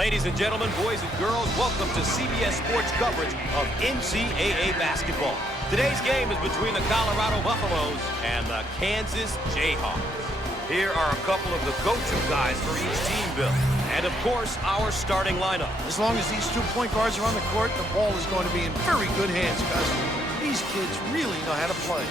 Ladies and gentlemen, boys and girls, welcome to CBS Sports coverage of NCAA basketball. Today's game is between the Colorado Buffaloes and the Kansas Jayhawks. Here are a couple of the go-to guys for each team, Bill. And, of course, our starting lineup. As long as these 2 point guards are on the court, the ball is going to be in very good hands, Gus. These kids really know how to play.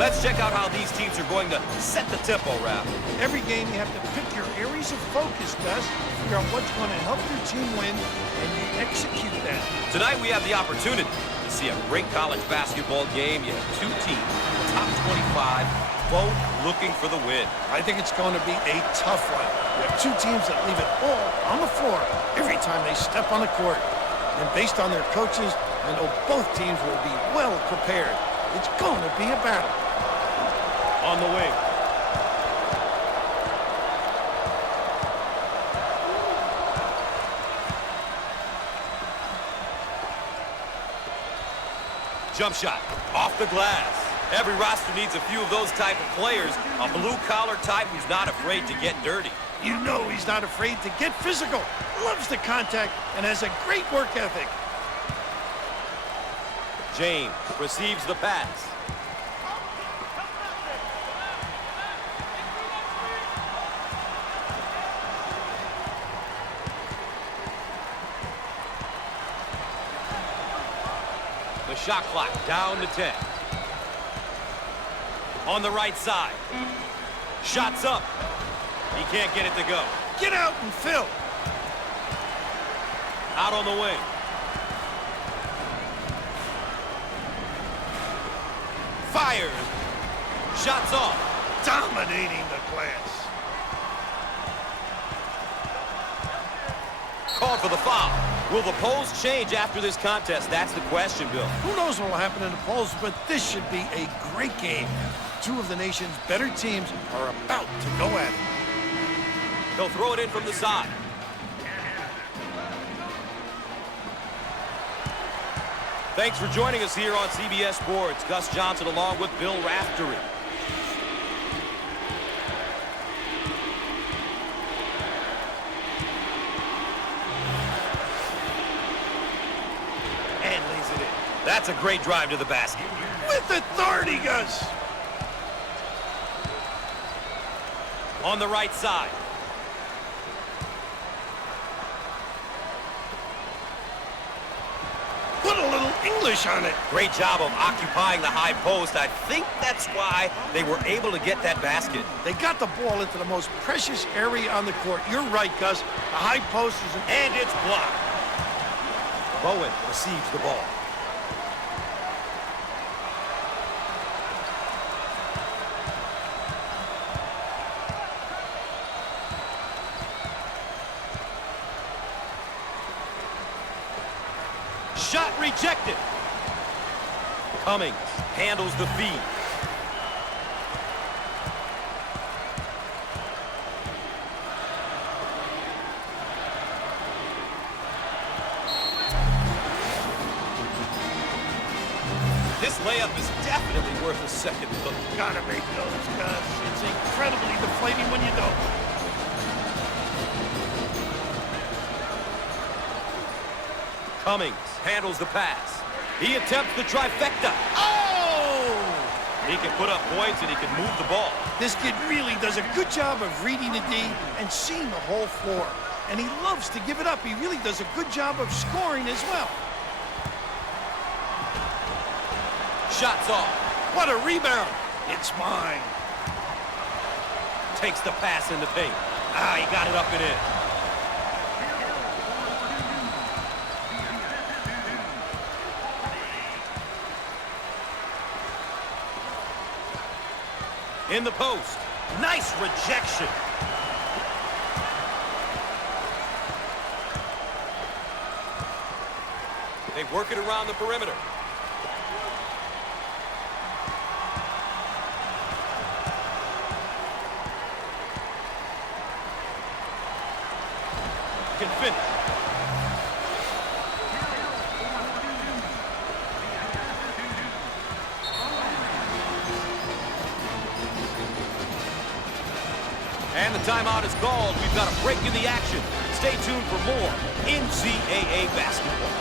Let's check out how these teams are going to set the tempo, Ralph. Every game you have to pick your areas of focus, Gus. Figure out what's going to help your team win, and you execute that. Tonight we have the opportunity to see a great college basketball game. You have 2 teams, top 25, both looking for the win. I think it's going to be a tough one. You have 2 teams that leave it all on the floor every time they step on the court. And based on their coaches, I know both teams will be well prepared. It's going to be a battle. On the wing. Jump shot. Off the glass. Every roster needs a few of those type of players. A blue-collar type who's not afraid to get dirty. You know he's not afraid to get physical. Loves the contact and has a great work ethic. James receives the pass. The shot clock down to 10. On the right side. Shots up. He can't get it to go. Get out and fill. Out on the wing. Fires. Shots off. Dominating the glass. Called for the foul. Will the polls change after this contest? That's the question, Bill. Who knows what will happen in the polls, but this should be a great game. 2 of the nation's better teams are about to go at it. He'll throw it in from the side. Thanks for joining us here on CBS Sports. Gus Johnson along with Bill Raftery. And lays it in. That's a great drive to the basket. With authority, Gus. On the right side. Put a little English on it. Great job of occupying the high post. I think that's why they were able to get that basket. They got the ball into the most precious area on the court. You're right, Gus. The high post is an... And it's blocked. Bowen receives the ball. Shot rejected. Cummings handles the feed. This layup is definitely worth a second look. Gotta make those, Gus. It's incredibly deflating when you don't. Cummings handles the pass. He attempts the trifecta. Oh! He can put up points and he can move the ball. This kid really does a good job of reading the D and seeing the whole floor. And he loves to give it up. He really does a good job of scoring as well. Shots off. What a rebound. It's mine. Takes the pass in the paint. Ah, he got it up and in. In the post. Nice rejection. They work it around the perimeter. Can finish. And the timeout is called. We've got a break in the action. Stay tuned for more NCAA basketball.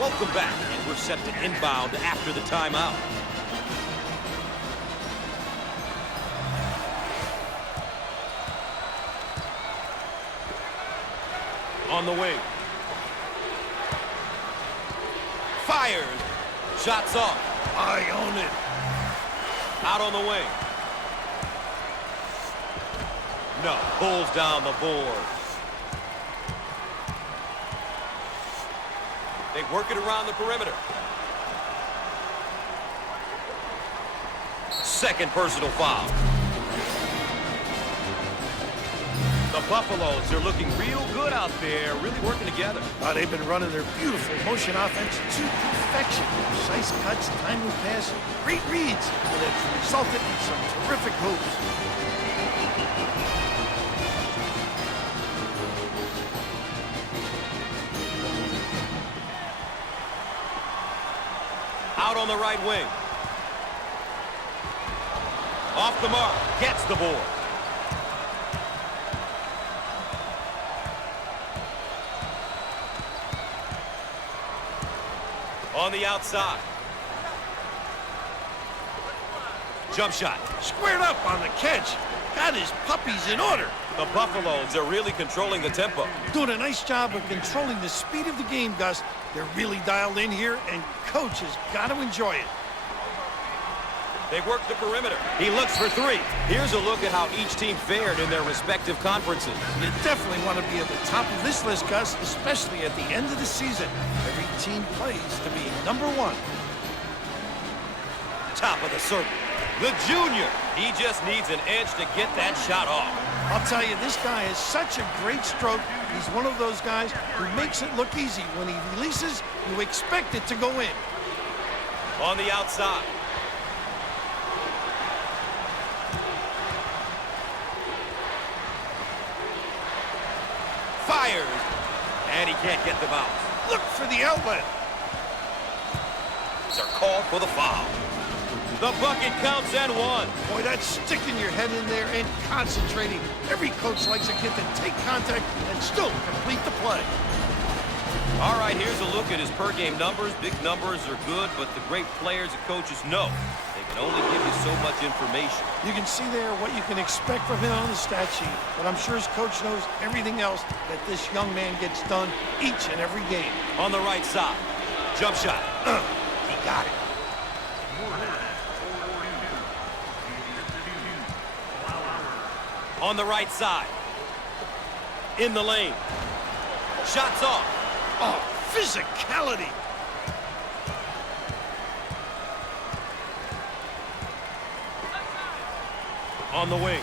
Welcome back, and we're set to inbound after the timeout. On the wing. Fires. Shots off. I own it. Out on the wing. No. Pulls down the board. They work it around the perimeter. Second personal foul. The Buffaloes are looking real good out there, really working together. They've been running their beautiful motion offense to perfection. Precise cuts, timely pass, great reads, and it's resulted in some terrific hoops. Out on the right wing. Off the mark, gets the board. On the outside. Jump shot. Squared up on the catch. Got his puppies in order. The Buffaloes are really controlling the tempo. Doing a nice job of controlling the speed of the game, Gus. They're really dialed in here, and Coach has got to enjoy it. They work the perimeter. He looks for three. Here's a look at how each team fared in their respective conferences. You definitely want to be at the top of this list, Gus, especially at the end of the season. Every team plays to be number one. Top of the circle. The junior. He just needs an edge to get that shot off. I'll tell you, this guy has such a great stroke. He's one of those guys who makes it look easy. When he releases, you expect it to go in. On the outside. Fires. And he can't get the bounce. Look for the outlet. They're called for the foul. The bucket counts and one. Boy, that's sticking your head in there and concentrating. Every coach likes a kid to take contact and still complete the play. All right, here's a look at his per-game numbers. Big numbers are good, but the great players and coaches know they can only give you so much information. You can see there what you can expect from him on the stat sheet, but I'm sure his coach knows everything else that this young man gets done each and every game. On the right side, jump shot. He got it. On the right side. In the lane. Shots off. Oh, physicality. On the wing.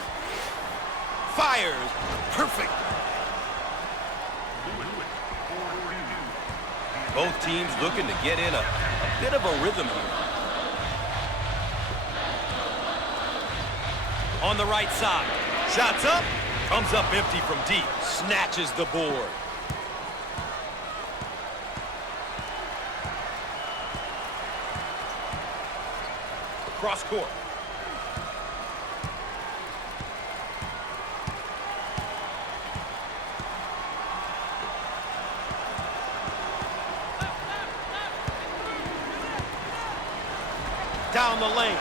Fires. Perfect. Both teams looking to get in a bit of a rhythm here. On the right side. Shots up. Comes up empty from deep. Snatches the board. Cross court. Down the lane.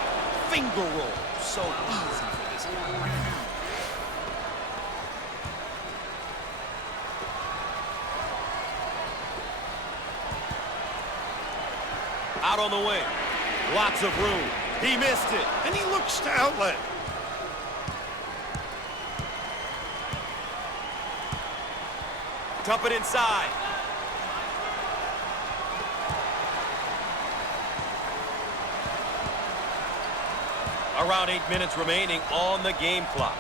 Finger roll. So easy for this guy. Out on the wing. Lots of room. He missed it. And he looks to outlet. Dump it inside. Around 8 minutes remaining on the game clock.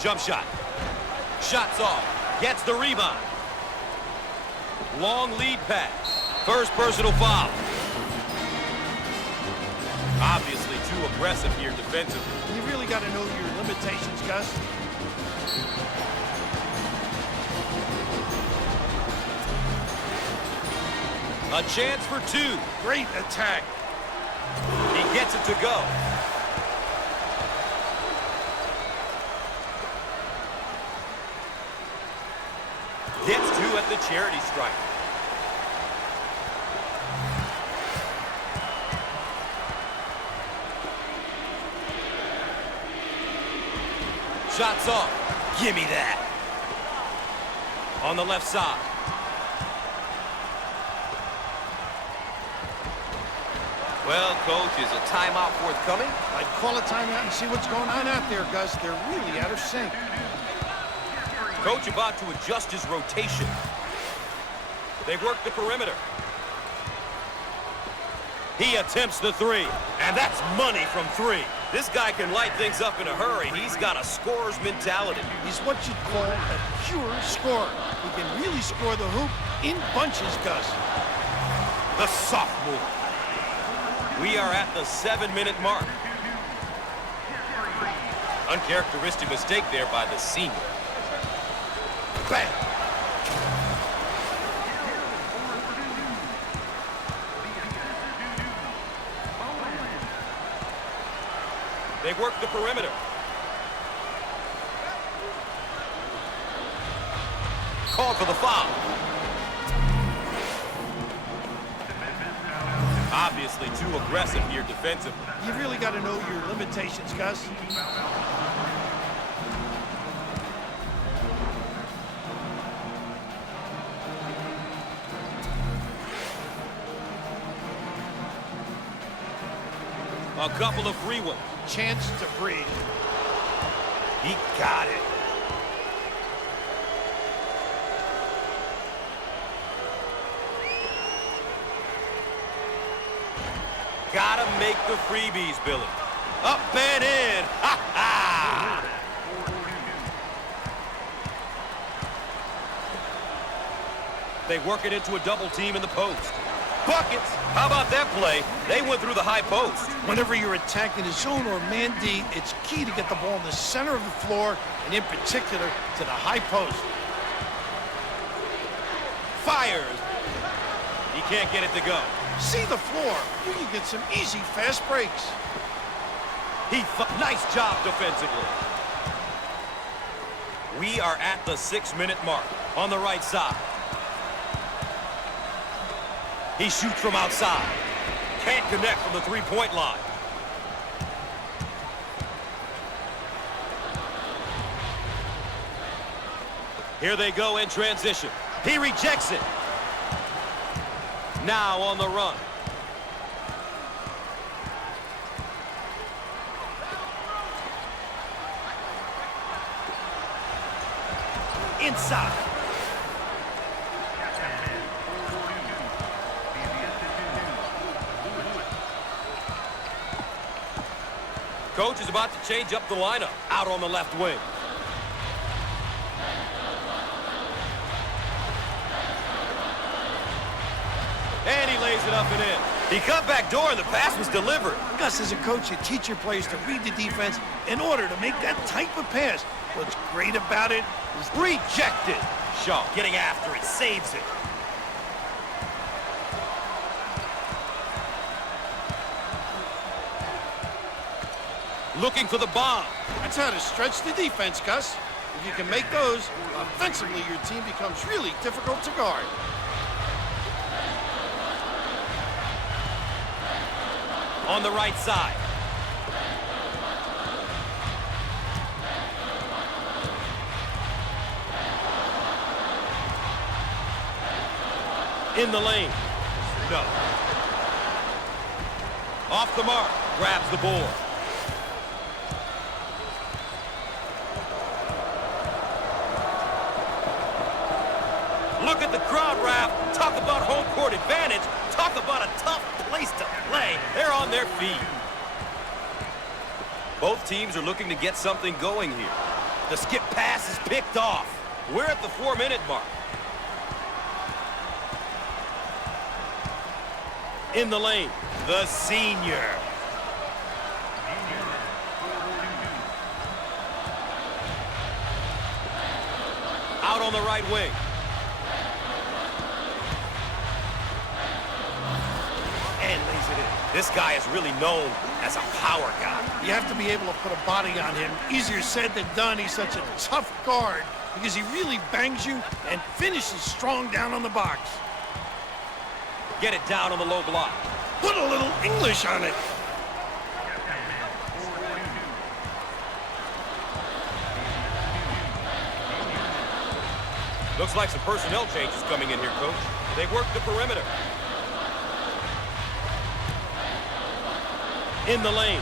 Jump shot. Shots off. Gets the rebound. Long lead pass. First personal foul. Obviously too aggressive here defensively. You really got to know your limitations, Gus. A chance for two. Great attack. He gets it to go. Gets two at the charity stripe. Shots off. Give me that. On the left side. Well, Coach, is a timeout forthcoming? I'd call a timeout and see what's going on out there, Gus. They're really out of sync. Coach about to adjust his rotation. They've worked the perimeter. He attempts the three, and that's money from three. This guy can light things up in a hurry. He's got a scorer's mentality. He's what you'd call a pure scorer. He can really score the hoop in bunches, Gus. The sophomore. We are at the 7-minute mark. Uncharacteristic mistake there by the senior. Bang! They've worked the perimeter. Called for the foul. Obviously too aggressive here defensively. You really got to know your limitations, Gus. A couple of free ones. Chance to breathe. He got it. Gotta make the freebies, Billy. Up and in. Ha ha! They work it into a double team in the post. Buckets. How about that play? They went through the high post. Whenever you're attacking a zone or man D, it's key to get the ball in the center of the floor, and in particular, to the high post. Fires. He can't get it to go. See the floor. You can get some easy fast breaks. Nice job defensively. We are at the 6-minute mark on the right side. He shoots from outside. Can't connect from the three-point line. Here they go in transition. He rejects it. Now on the run. Inside. Coach is about to change up the lineup. Out on the left wing. And he lays it up and in. He cut back door and the pass was delivered. Gus, as a coach, you teach your players to read the defense in order to make that type of pass. What's great about it is rejected. Shaw getting after it, saves it. Looking for the bomb. That's how to stretch the defense, Gus. If you can make those, offensively your team becomes really difficult to guard. On the right side. In the lane. No. Off the mark. Grabs the board. Look at the crowd, Raph. Talk about home court advantage. Talk about a tough place to play. They're on their feet. Both teams are looking to get something going here. The skip pass is picked off. We're at the 4-minute mark. In the lane, the senior. Out on the right wing. This guy is really known as a power guy. You have to be able to put a body on him. Easier said than done. He's such a tough guard because he really bangs you and finishes strong down on the box. Get it down on the low block. Put a little English on it. Looks like some personnel changes coming in here, Coach. They work the perimeter. In the lane.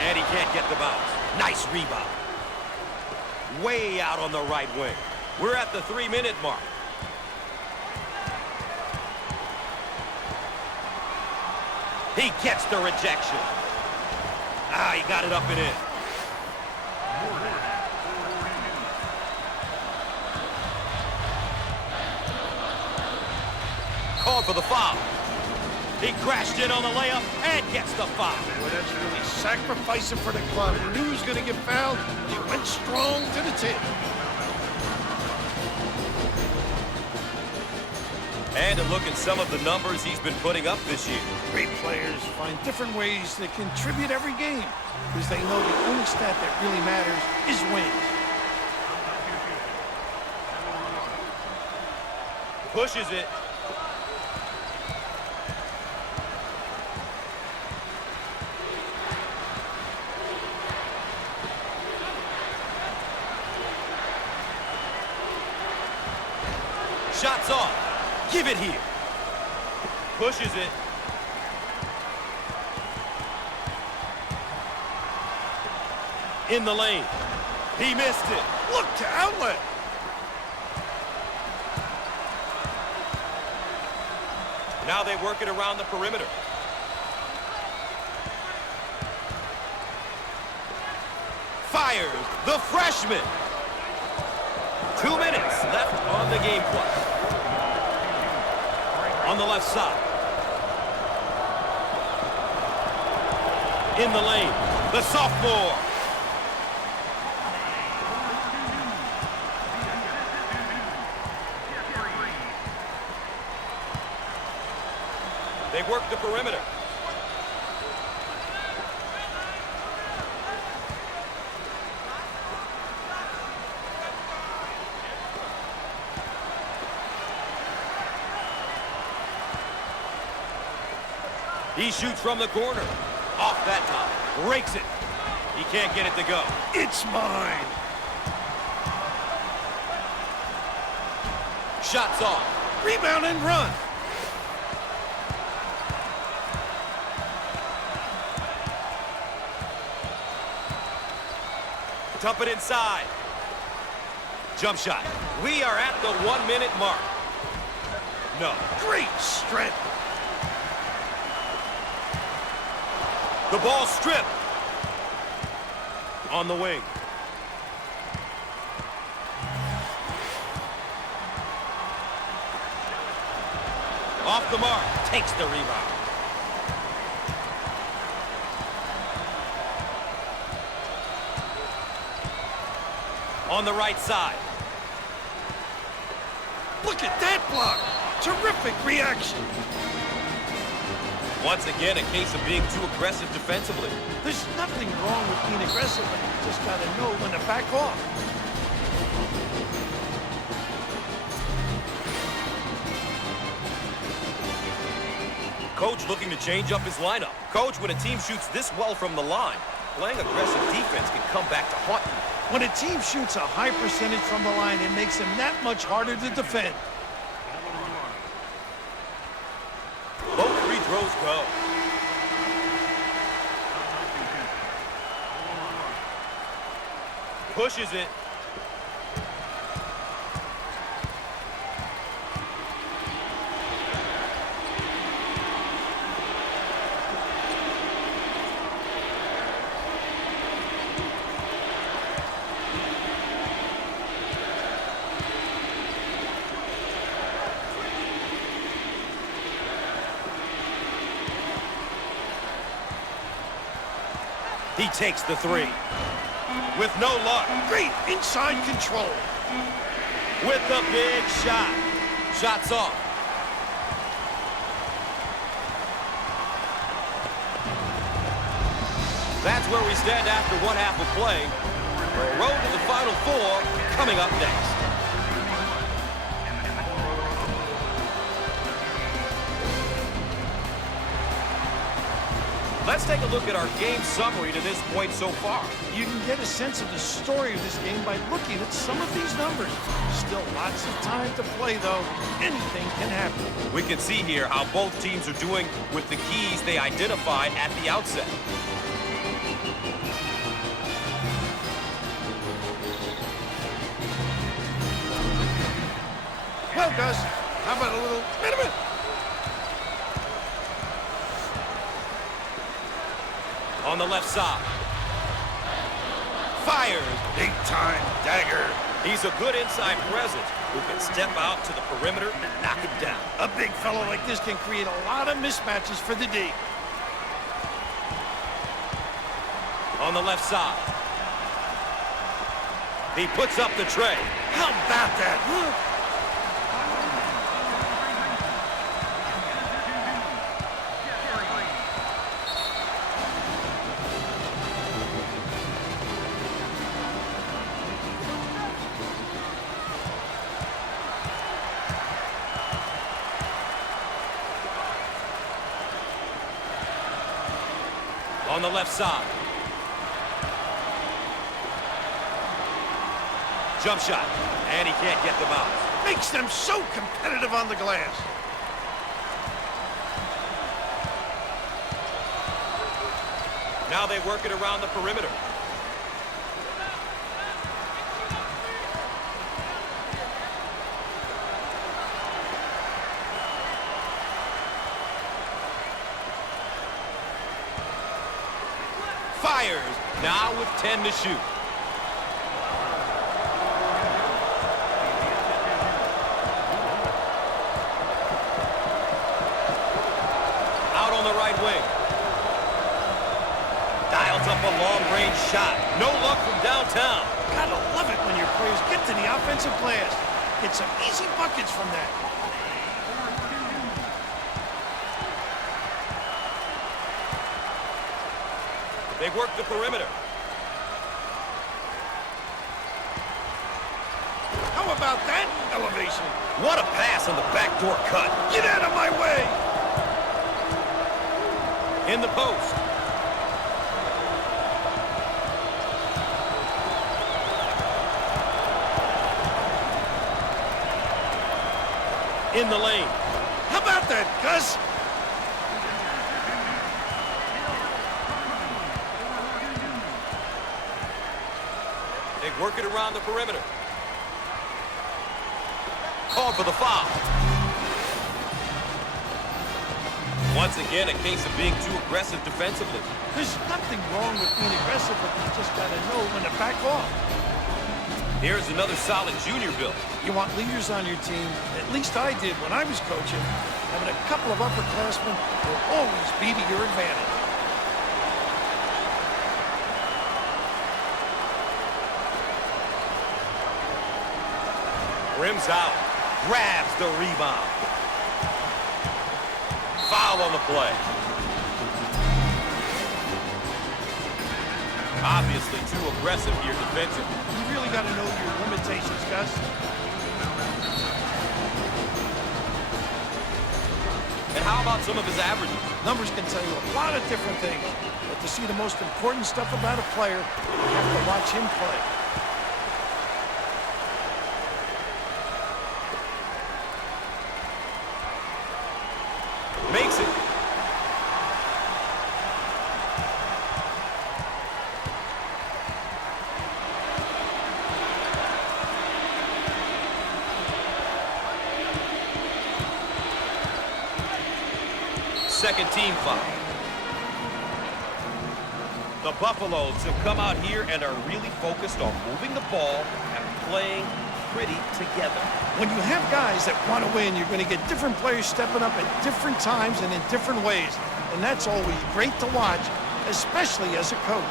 And he can't get the bounce. Nice rebound. Way out on the right wing. We're at the 3-minute mark. He gets the rejection. He got it up and in. Called for the foul. He crashed in on the layup and gets the foul. Well, that's really sacrificing for the club. He knew he was going to get fouled. He went strong to the tip. And a look at some of the numbers he's been putting up this year. Great players find different ways to contribute every game because they know the only stat that really matters is wins. Pushes it. Shots off. Give it here. Pushes it. In the lane. He missed it. Look to outlet. Now they work it around the perimeter. Fires the freshman. 2 minutes left on the game clock. On the left side. In the lane. The sophomore. They work the perimeter. He shoots from the corner. Off that time. Rakes it. He can't get it to go. It's mine. Shots off. Rebound and run. Dump it inside. Jump shot. We are at the 1-minute mark. No. Great strength. The ball stripped. On the wing. Off the mark. Takes the rebound. On the right side. Look at that block. Terrific reaction. Once again, a case of being too aggressive defensively. There's nothing wrong with being aggressive, but you just got to know when to back off. Coach looking to change up his lineup. Coach, when a team shoots this well from the line, playing aggressive defense can come back to haunt you. When a team shoots a high percentage from the line, it makes them that much harder to defend. Both free throws go. Pushes it. He takes the three. With no luck. Great inside control. With the big shot. Shots off. That's where we stand after one half of play. The road to the Final Four coming up next. Let's take a look at our game summary to this point so far. You can get a sense of the story of this game by looking at some of these numbers. Still lots of time to play, though. Anything can happen. We can see here how both teams are doing with the keys they identified at the outset. Well, Gus, how about a little minute? On the left side. Fires. Big time dagger. He's a good inside presence who can step out to the perimeter and knock him down. A big fellow like this can create a lot of mismatches for the D. On the left side. He puts up the tray. How about that, huh? On the left side. Jump shot. And he can't get them out. Makes them so competitive on the glass. Now they work it around the perimeter. Fires. Now with 10 to shoot. Out on the right wing. Dials up a long-range shot. No luck from downtown. Gotta love it when your players get to the offensive glass. Get some easy buckets from that. They work the perimeter. How about that elevation? What a pass on the backdoor cut. Get out of my way! In the post. In the lane. How about that, Gus? They work it around the perimeter. Called for the foul. Once again, a case of being too aggressive defensively. There's nothing wrong with being aggressive, but you just gotta know when to back off. Here's another solid junior build. You want leaders on your team. At least I did when I was coaching. Having a couple of upperclassmen will always be to your advantage. Rims out. Grabs the rebound. Foul on the play. Obviously too aggressive here defensively. You really got to know your limitations, Gus. And how about some of his averages? Numbers can tell you a lot of different things, but to see the most important stuff about a player, you have to watch him play. Makes it. Second team foul. The Buffaloes have come out here and are really focused on moving the ball and playing pretty together. When you have guys that want to win, you're going to get different players stepping up at different times and in different ways. And that's always great to watch, especially as a coach.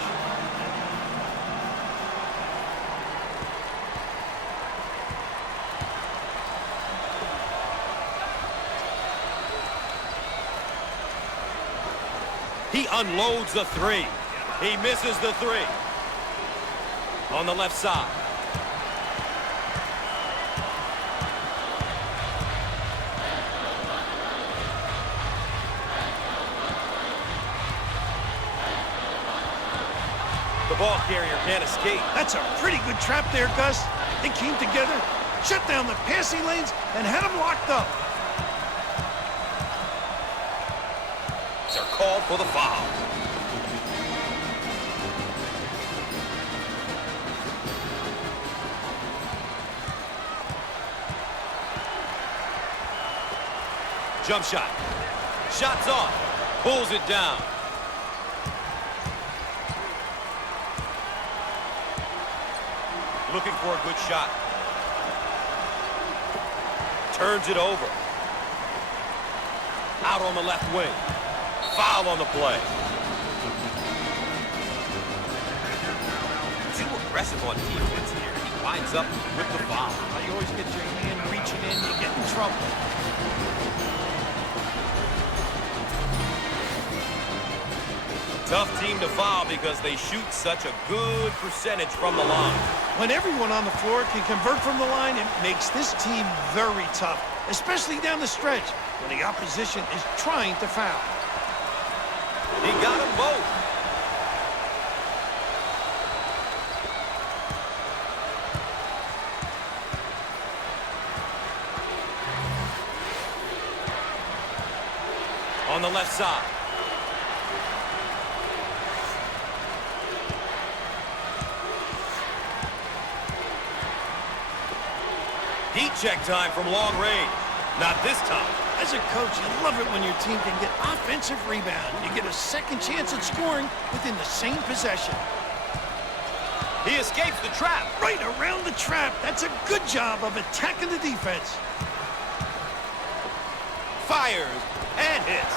He unloads the three. He misses the three. On the left side. The ball carrier can't escape. That's a pretty good trap there, Gus. They came together, shut down the passing lanes, and had them locked up. They're called for the foul. Jump shot. Shots off. Pulls it down. Looking for a good shot. Turns it over. Out on the left wing. Foul on the play. Too aggressive on defense here. He winds up with the foul. You always get your hand reaching in, you get in trouble. Tough team to foul because they shoot such a good percentage from the line. When everyone on the floor can convert from the line, it makes this team very tough, especially down the stretch when the opposition is trying to foul. He got them both. On the left side. Heat check time from long range. Not this time. As a coach, you love it when your team can get offensive rebound. You get a second chance at scoring within the same possession. He escapes the trap. Right around the trap. That's a good job of attacking the defense. Fires and hits.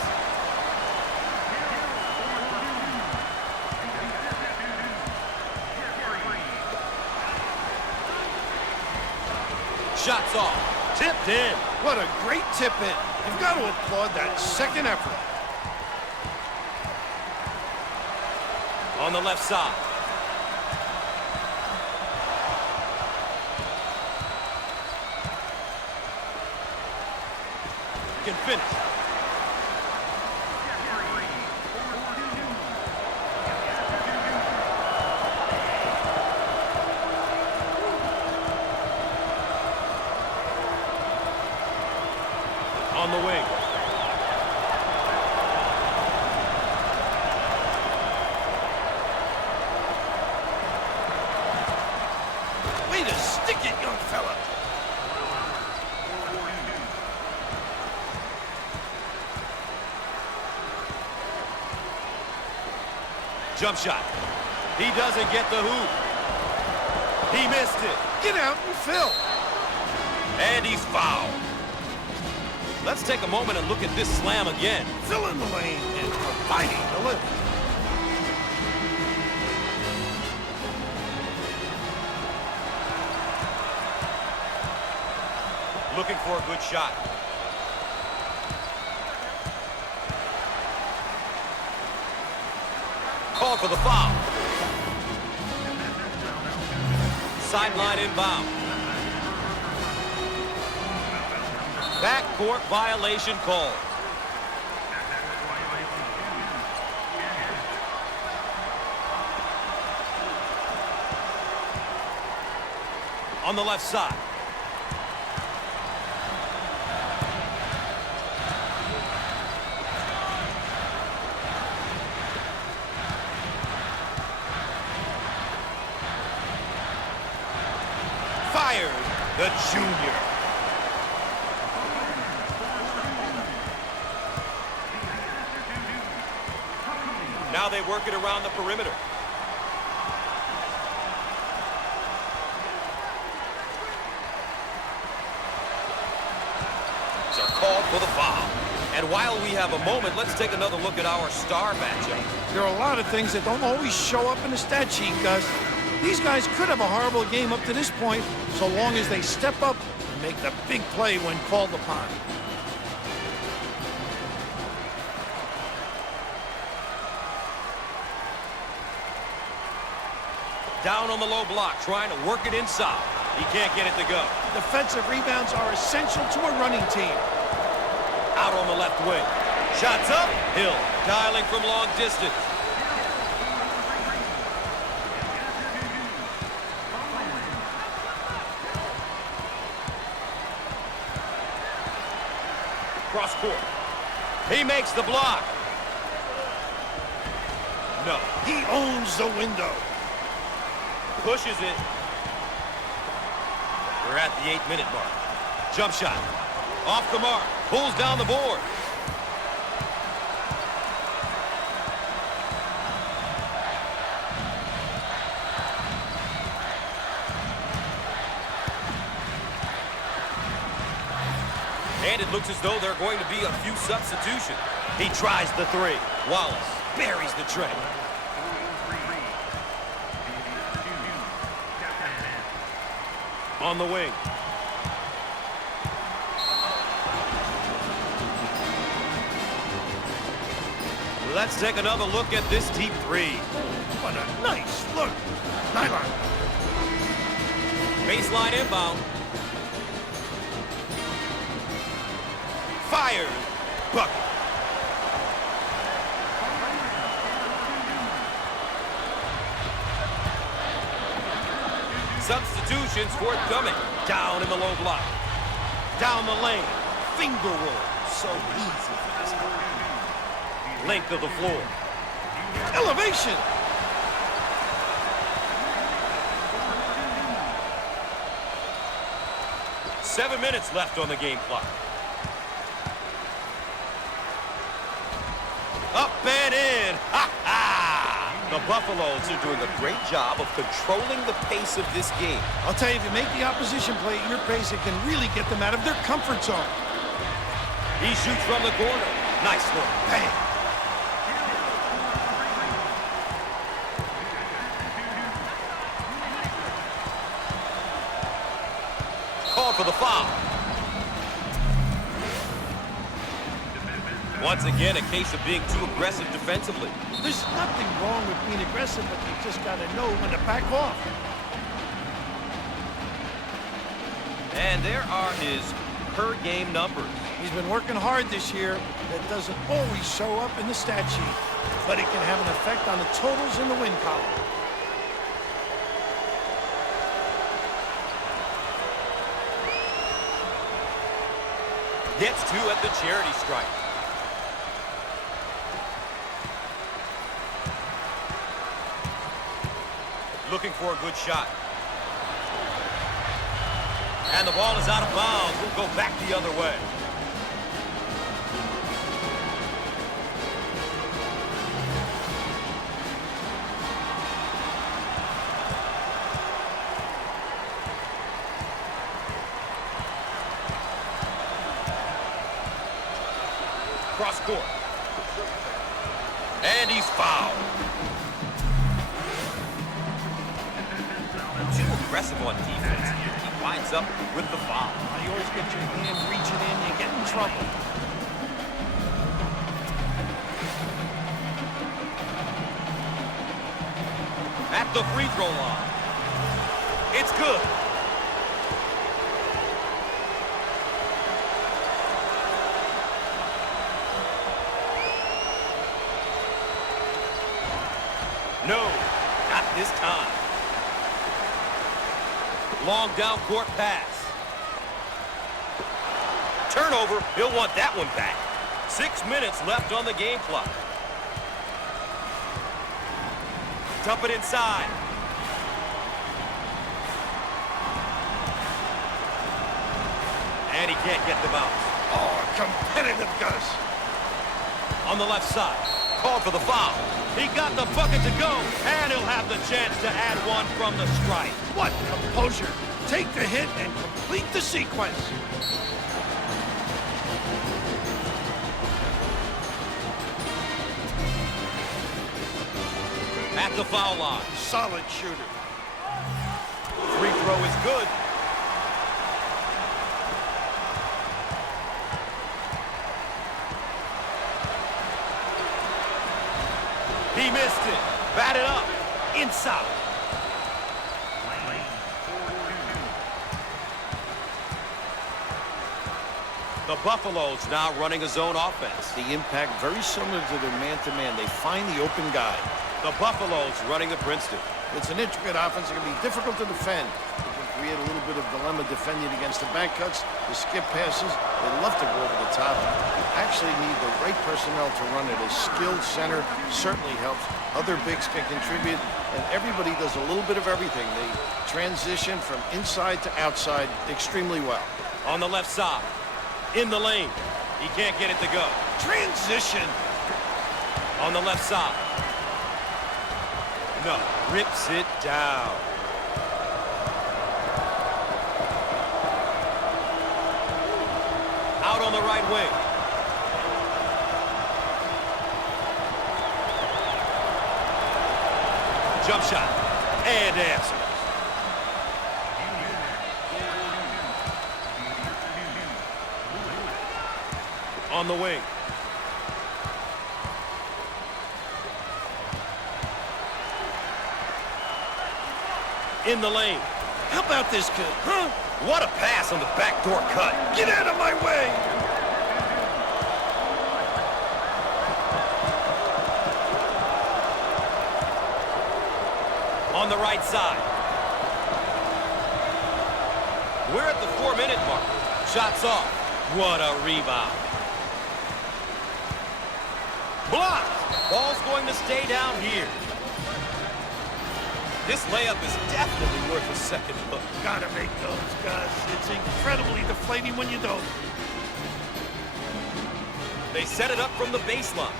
Shots off. Tipped in. What a great tip in. You've got to applaud that second effort. On the left side. Can finish. On the wing. Way to stick it, young fella. Jump shot. He doesn't get the hoop. He missed it. Get out and fill. And he's fouled. Let's take a moment and look at this slam again. Fill in the lane and providing the lift. Looking for a good shot. Called for the foul. Sideline inbound. Backcourt violation called. On the left side. Fired, the junior. Now they work it around the perimeter. They're called for the foul. And while we have a moment, let's take another look at our star matchup. There are a lot of things that don't always show up in the stat sheet, Gus. These guys could have a horrible game up to this point, so long as they step up and make the big play when called upon. Down on the low block, trying to work it inside. He can't get it to go. Defensive rebounds are essential to a running team. Out on the left wing. Shots up. Hill dialing from long distance. Cross court. He makes the block. No. He owns the window. Pushes it. We're at the 8-minute mark. Jump shot. Off the mark. Pulls down the board. And it looks as though there are going to be a few substitutions. He tries the three. Wallace buries the trick. On the wing. Let's take another look at this deep three. What a nice look. Nylon. Baseline inbound. Fired. Bucket. Substitutions forthcoming. Down in the low block. Down the lane. Finger roll. So easy for this guy. Length of the floor. Elevation. Seven minutes left on the game clock. Up and in. Ha ha! The Buffaloes are doing a great job of controlling the pace of this game. I'll tell you, if you make the opposition play at your pace, it can really get them out of their comfort zone. He shoots from the corner. Nice look. Bang. Call for the foul. Once again, a case of being too aggressive defensively. There's nothing wrong with being aggressive, but you just got to know when to back off. And there are his per-game numbers. He's been working hard this year. That doesn't always show up in the stat sheet, but it can have an effect on the totals in the win column. Gets two at the charity stripe. Looking for a good shot. And the ball is out of bounds. We'll go back the other way. Cross court. And he's fouled. Too aggressive on defense. He winds up with the foul. You always get your hand reaching in, you get in trouble. At the free throw line. It's good. No, not this time. Long down court pass. Turnover, he'll want that one back. 6 minutes left on the game clock. Dump it inside. And he can't get the bounce. Oh, competitive Gus. On the left side, called for the foul. He got the bucket to go, and he'll have the chance to add one from the stripe. What composure. Take the hit and complete the sequence. At the foul line. Solid shooter. Free throw is good. He missed it. Batted up. Inside. The Buffaloes now running a zone offense. The impact very similar to their man-to-man. They find the open guy. The Buffaloes running the Princeton. It's an intricate offense. It can be difficult to defend. It can create a little bit of dilemma defending against the back cuts, the skip passes. They love to go over the top. You actually need the right personnel to run it. A skilled center certainly helps. Other bigs can contribute, and everybody does a little bit of everything. They transition from inside to outside extremely well. On the left side, in the lane. He can't get it to go. Transition. On the left side. No, rips it down. Out on the right wing. Jump shot. And answers. On the wing. In the lane. How about this kid, huh? What a pass on the backdoor cut. Get out of my way! On the right side. We're at the 4-minute mark. Shots off. What a rebound. Blocked. Ball's going to stay down here. This layup is definitely worth a second look. Gotta make those, Gus. It's incredibly deflating when you don't. They set it up from the baseline.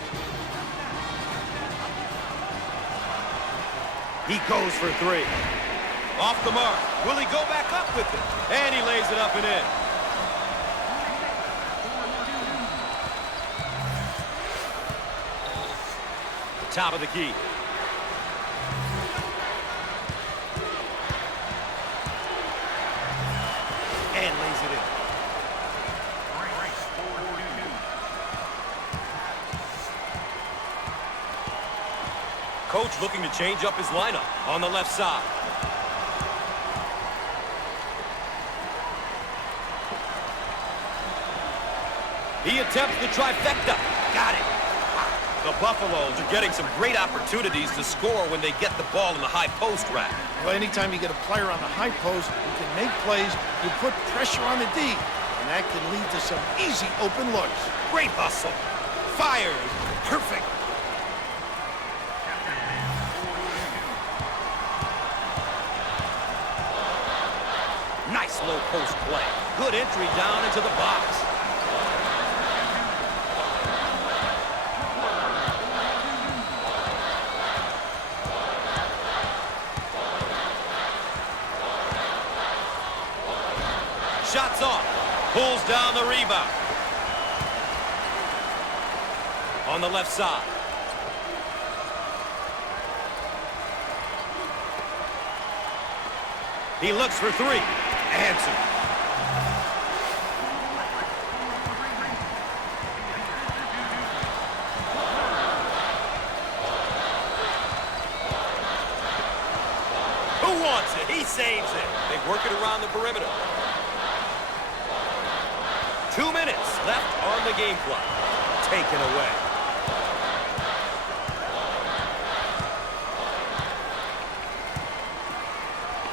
He goes for three. Off the mark. Will he go back up with it? And he lays it up and in. Top of the key. And lays it in. Coach looking to change up his lineup on the left side. He attempts the trifecta. Got it. The Buffaloes are getting some great opportunities to score when they get the ball in the high post rack. Well, anytime you get a player on the high post who can make plays, you put pressure on the D, and that can lead to some easy open looks. Great hustle. Fires. Perfect. Nice low post play. Good entry down into the box. Shots off. Pulls down the rebound. On the left side. He looks for three. Answer. Who wants it? He saves it. They work it around the perimeter. 2 minutes left on the game clock. Taken away.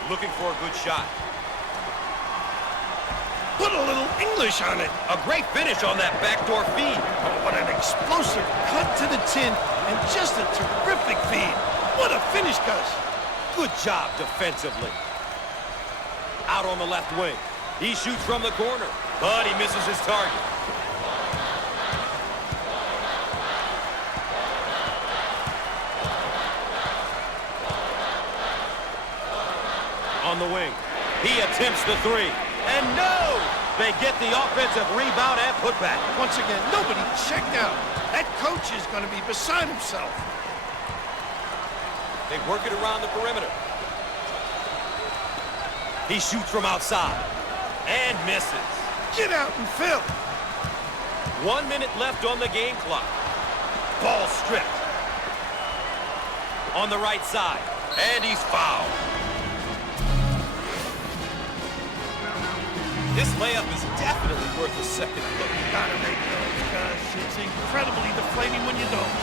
Looking for a good shot. Put a little English on it. A great finish on that backdoor feed. Oh, what an explosive cut to the tin and just a terrific feed. What a finish, Gus. Good job defensively. Out on the left wing. He shoots from the corner, but he misses his target. On the wing. He attempts the three. And no! They get the offensive rebound and putback. Once again, nobody checked out. That coach is going to be beside himself. They work it around the perimeter. He shoots from outside and misses. Get out and fill. 1 minute left on the game clock. Ball stripped. On the right side. And he's fouled. This This layup is definitely worth a second look. Gotta make those, Gus. It's incredibly deflating when you don't.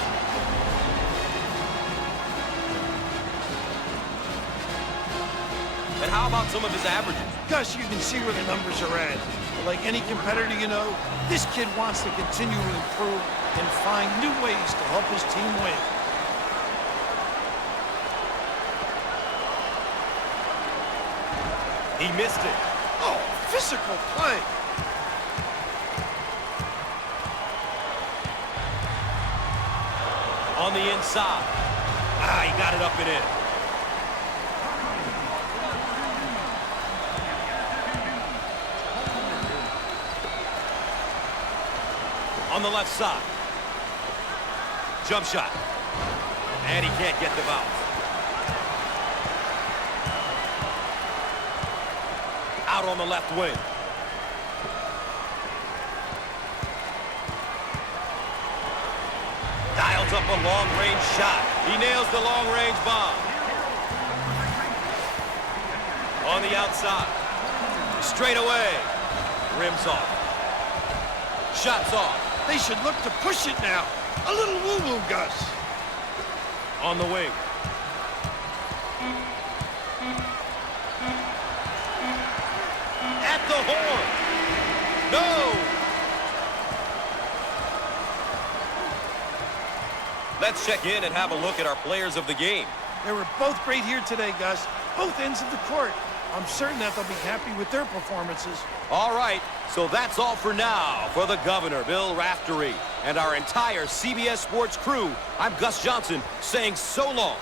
And how about some of his averages? Gus, you can see where the numbers are at. But like any competitor, you know, this kid wants to continue to improve and find new ways to help his team win. He missed it. Oh, physical play. On the inside. Ah, he got it up and in. On the left side. Jump shot. And he can't get the bounce. Out on the left wing. Dials up a long-range shot. He nails the long-range bomb. On the outside. Straight away. Rims off. Shots off. They should look to push it now. A little woo-woo, Gus. On the wing. At the horn. No! Let's check in and have a look at our players of the game. They were both great here today, Gus. Both ends of the court. I'm certain that they'll be happy with their performances. All right, so that's all for now. For the governor, Bill Raftery, and our entire CBS Sports crew, I'm Gus Johnson saying so long.